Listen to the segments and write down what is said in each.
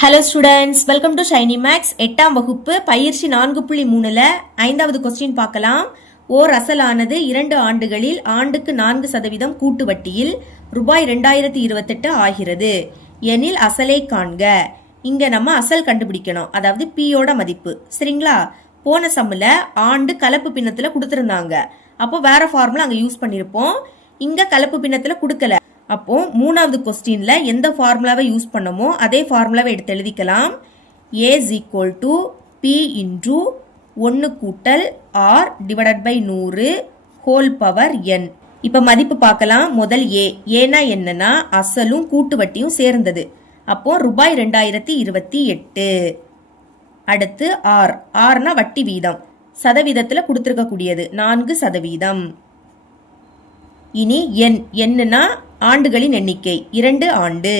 Hello students welcome to Shiny Max எட்டாம் வகுப்பு பயிற்சி நான்கு புள்ளி மூணில் ஐந்தாவது கொஸ்டின் பார்க்கலாம். ஓர் அசலானது இரண்டு ஆண்டுகளில் ஆண்டுக்கு நான்கு சதவீதம் கூட்டு வட்டியில் ரூபாய் ரெண்டாயிரத்தி இருபத்தெட்டு ஆகிறது. எனில் அசலை காண்க. இங்கே நம்ம அசல் கண்டுபிடிக்கணும். அதாவது பியோட மதிப்பு. சரிங்களா? போன சம்மில் ஆண்டு கலப்பு பின்னத்தில் கொடுத்துருந்தாங்க. அப்போ வேற ஃபார்முலா அங்கே யூஸ் பண்ணியிருப்போம் இங்கே கலப்பு பின்னத்தில் கொடுக்கல. அப்போ மூணாவது கொஸ்டின்ல எந்த ஃபார்முலாவை யூஸ் பண்ணமோ அதே ஃபார்முலாவை எடுத்து எழுதிக்கலாம். A is equal to P into ஒன்று கூட்டல் ஆர் டிவைடட் பை நூறு ஹோல் பவர் என் இப்போ மதிப்பு பார்க்கலாம். முதல் ஏ ஏனா என்னன்னா அசலும் கூட்டு வட்டியும் சேர்ந்தது. அப்போ ரூபாய் ரெண்டாயிரத்தி இருபத்தி எட்டு. அடுத்து ஆர் ஆர்னா வட்டி வீதம். சதவீதத்தில் கொடுத்துருக்கக்கூடியது. நான்கு சதவீதம். இனி எண் என்னன்னா ஆண்டுகளின் எண்ணிக்கை இரண்டு ஆண்டு.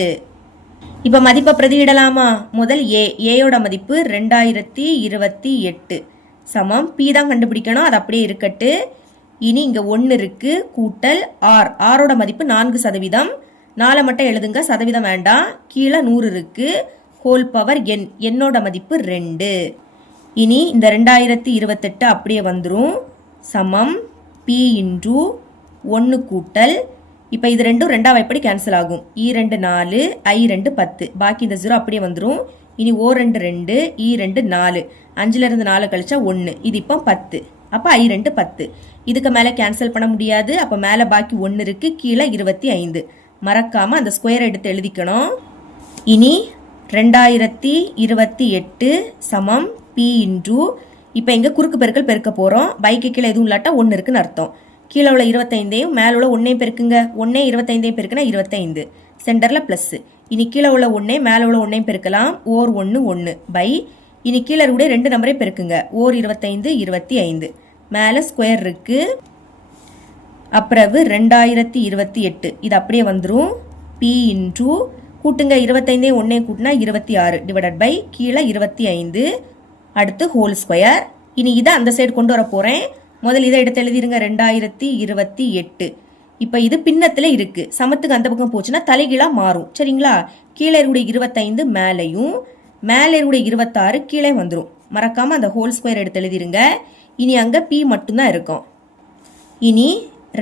இப்போ மதிப்பை பிரதியிடலாமா? முதல் ஏ ஏயோட மதிப்பு ரெண்டாயிரத்தி இருபத்தி எட்டு. சமம். பி தான் கண்டுபிடிக்கணும். அது அப்படியே இருக்கட்டு. இனி இங்கே ஒன்று இருக்கு. கூட்டல் ஆர் ஆரோட மதிப்பு நான்கு சதவீதம். நாலை மட்டும் எழுதுங்க. சதவீதம் வேண்டாம். கீழே நூறு இருக்கு. ஹோல் பவர் என் என்னோட மதிப்பு ரெண்டு. இனி இந்த ரெண்டாயிரத்தி இருபத்தெட்டு அப்படியே வந்துடும் சமம். பி இன்டூ ஒன்று கூட்டல் இப்போ இது ரெண்டும் ரெண்டாவது எப்படி கேன்சல் ஆகும்? இ ரெண்டு நாலு ஐ ரெண்டு பத்து. பாக்கி இந்த ஜீரோ அப்படியே வந்துடும் இனி ஓ ரெண்டு ரெண்டு இ ரெண்டு நாலு. அஞ்சுலேருந்து நாலு கழிச்சா ஒன்று இது இப்போ பத்து. அப்போ ஐ ரெண்டு பத்து. இதுக்கு மேலே கேன்சல் பண்ண முடியாது. அப்போ மேலே பாக்கி ஒன்று இருக்குது கீழே இருபத்தி ஐந்து. மறக்காமல் அந்த ஸ்கொயர் எடுத்து எழுதிக்கணும். இனி ரெண்டாயிரத்தி இருபத்தி எட்டு சமம் பி இன்ட்ரூ இப்போ இங்கே குறுக்கு பெருக்கல் பெருக்க போகிறோம் பைக்கு கீழே எதுவும் இல்லாட்டா ஒன்று இருக்குன்னு அர்த்தம். கீழே உள்ள இருபத்தைந்தையும் மேலே உள்ள ஒன்றையும் பெருக்குங்க. ஒன்றே இருபத்தைந்தையும் பெருக்குனா இருபத்தைந்து. சென்டரில் ப்ளஸ்ஸு இனி கீழே உள்ள ஒன்றே மேலே உள்ள ஒன்றையும் பெருக்கலாம். ஓர் ஒன்று ஒன்று பை. இனி கீழே இருக்கக்கூடிய ரெண்டு நம்பரே பெருக்குங்க. ஓர் இருபத்தைந்து இருபத்தி ஐந்து மேலே ஸ்கொயர் இருக்குது அப்புறவு ரெண்டாயிரத்தி இருபத்தி எட்டு. இது அப்படியே வந்துடும் பி இன்ட்ரூ கூட்டுங்க. இருபத்தைந்தே ஒன்றே கூட்டினா இருபத்தி ஆறு. டிவைடட் பை கீழே இருபத்தி ஐந்து. அடுத்து ஹோல் ஸ்கொயர் இனி இதை அந்த சைடு கொண்டு வர போகிறேன் முதல் இதை எடுத்து எழுதிருங்க. ரெண்டாயிரத்தி இருபத்தி எட்டு. இப்போ இது பின்னத்தில் இருக்குது சமத்துக்கு அந்த பக்கம் போச்சுன்னா தலைகீழாக மாறும். சரிங்களா? கீழே இருக்கக்கூடிய இருபத்தைந்து மேலேயும் மேலே இருக்கக்கூடிய இருபத்தாறு கீழே வந்துடும் மறக்காமல் அந்த ஹோல் ஸ்கொயர் எடுத்து எழுதிருங்க. இனி அங்கே பி மட்டும்தான் இருக்கும். இனி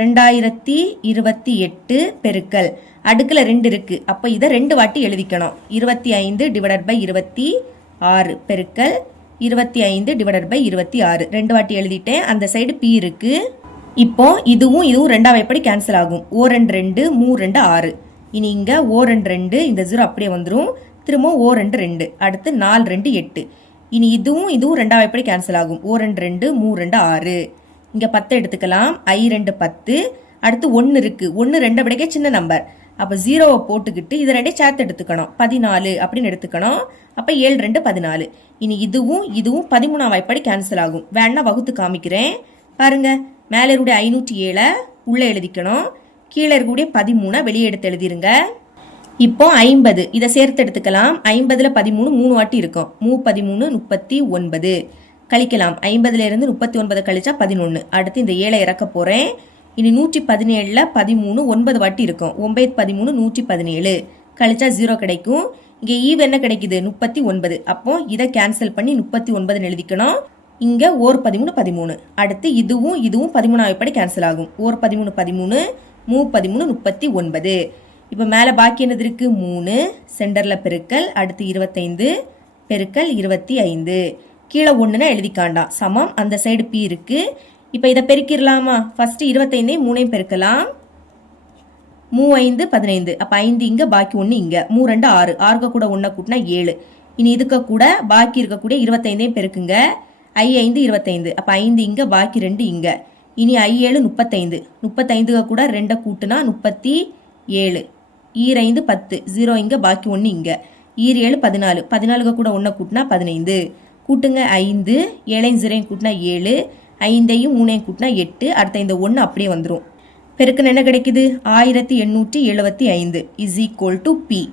ரெண்டாயிரத்தி இருபத்தி எட்டு பெருக்கல். அடுக்கில் ரெண்டு இருக்கு. அப்போ இதை ரெண்டு வாட்டி எழுதிக்கணும். இருபத்தி ஐந்து டிவைடட் பை இருபத்தி ஆறு பெருக்கல். இருபத்தி ஐந்து டிவைடட் பை இருபத்தி ஆறு. ரெண்டு வாட்டி எழுதிட்டேன். அந்த சைடு பி இருக்கு. இப்போ இதுவும் இதுவும் ரெண்டாவது எப்படி கேன்சல் ஆகும்? ஓ ரெண்டு ரெண்டு மூ ரெண்டு ஆறு. இனி இங்கே ஓ ரெண்டு ரெண்டு இந்த ஜீரோ அப்படியே வந்துடும் திரும்ப ஓ ரெண்டு ரெண்டு அடுத்து நாலு ரெண்டு எட்டு. இனி இதுவும் இதுவும் ரெண்டாவது எப்படி கேன்சல் ஆகும்? ஓ ரெண்டு ரெண்டு மூ ரெண்டு ஆறு. இங்கே பத்து எடுத்துக்கலாம். ஐ ரெண்டு பத்து. அடுத்து ஒன்று இருக்குது ஒன்று ரெண்டை விடக்கே சின்ன நம்பர் அப்போ ஜீரோவை போட்டுக்கிட்டு இது ரெண்டே சேர்த்து எடுத்துக்கணும். பதினாலு அப்படின்னு எடுத்துக்கணும். அப்போ ஏழு ரெண்டு பதினாலு. இனி இதுவும் இதுவும் பதிமூணாம் வாய்ப்பாடி கேன்சல் ஆகும். வேணா வகுத்து காமிக்கிறேன். பாருங்க மேலே இருக்கக்கூடிய ஐநூற்றி ஏழை உள்ளே எழுதிக்கணும். கீழே இருக்கக்கூடிய பதிமூணை வெளியே எடுத்து எழுதிருங்க. இப்போ ஐம்பது. இதை சேர்த்து எடுத்துக்கலாம். ஐம்பதில் பதிமூணு மூணு வாட்டி இருக்கும். மூ பதிமூணு முப்பத்தி ஒன்பது. கழிக்கலாம். ஐம்பதுலேருந்து முப்பத்தி ஒன்பது கழிச்சா பதினொன்று அடுத்து இந்த ஏழை இறக்க போகிறேன் இனி நூற்றி பதினேழில் பதிமூணு ஒன்பது வாட்டி இருக்கும். ஒன்பது பதிமூணு நூற்றி பதினேழு கழிச்சா ஜீரோ கிடைக்கும். இங்கே ஈவ் என்ன கிடைக்குது? முப்பத்தி ஒன்பது. அப்போ இதை கேன்சல் பண்ணி முப்பத்தி ஒன்பதுன்னு எழுதிக்கணும். இங்கே ஓர் பதிமூணு பதிமூணு. அடுத்து இதுவும் இதுவும் பதிமூணாவது கேன்சல் ஆகும். ஓர் பதிமூணு பதிமூணு மூ பதிமூணு முப்பத்தி ஒன்பது. இப்போ மேலே பாக்கி என்னது இருக்கு? மூணு. சென்டரில் பெருக்கல். அடுத்து இருபத்தைந்து. பெருக்கல் இருபத்தி ஐந்து. கீழே ஒன்றுனா எழுதிக்காண்டாம். சமம். அந்த சைடு பி இருக்குது இப்போ இதை பெருக்கிடலாமா? ஃபர்ஸ்ட் இருபத்தைந்தையும் மூணையும் பெருக்கலாம். மூ ஐந்து பதினைந்து. அப்போ ஐந்து இங்கே பாக்கி ஒன்று இங்கே. மூ ரெண்டு ஆறு. ஆறுக்க கூட ஒன்றை கூட்டினா ஏழு. இனி இதுக்கு கூட பாக்கி இருக்கக்கூடிய இருபத்தைந்தையும் பெருக்குங்க. ஐ ஐந்து இருபத்தைந்து. அப்போ ஐந்து இங்கே பாக்கி ரெண்டு இங்கே. இனி ஐ ஏழு முப்பத்தைந்து. முப்பத்தைந்துக்கு கூட ரெண்டை கூட்டுனா முப்பத்தி ஏழு ஈரைந்து பத்து. ஜீரோ இங்கே பாக்கி ஒன்று இங்கே. ஈர் ஏழு பதினாலு. பதினாலுக்கு கூட ஒன்றை கூட்டினா பதினைந்து. கூட்டுங்க ஐந்து. ஏழையும் ஜீரையும் கூட்டினா ஏழு. ஐந்தையும் மூணையும் கூட்டினா எட்டு அடுத்த இந்த ஒன்று அப்படியே வந்துடும் பெருக்குன்னு என்ன கிடைக்குது? ஆயிரத்தி எண்ணூற்றி எழுபத்தி ஐந்து. இஸ் ஈக்குவல் டு பி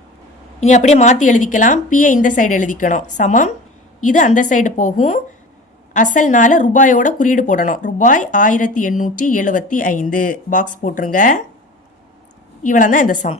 இனி அப்படியே மாற்றி எழுதிக்கலாம். பியை இந்த சைடு எழுதிக்கணும். சமம். இது அந்த சைடு போகும். அசல்னால ரூபாயோட குறியீடு போடணும். ரூபாய் ஆயிரத்தி எண்ணூற்றி எழுபத்தி ஐந்து. பாக்ஸ் போட்டுருங்க. இவ்வளோ தான் இந்த சம்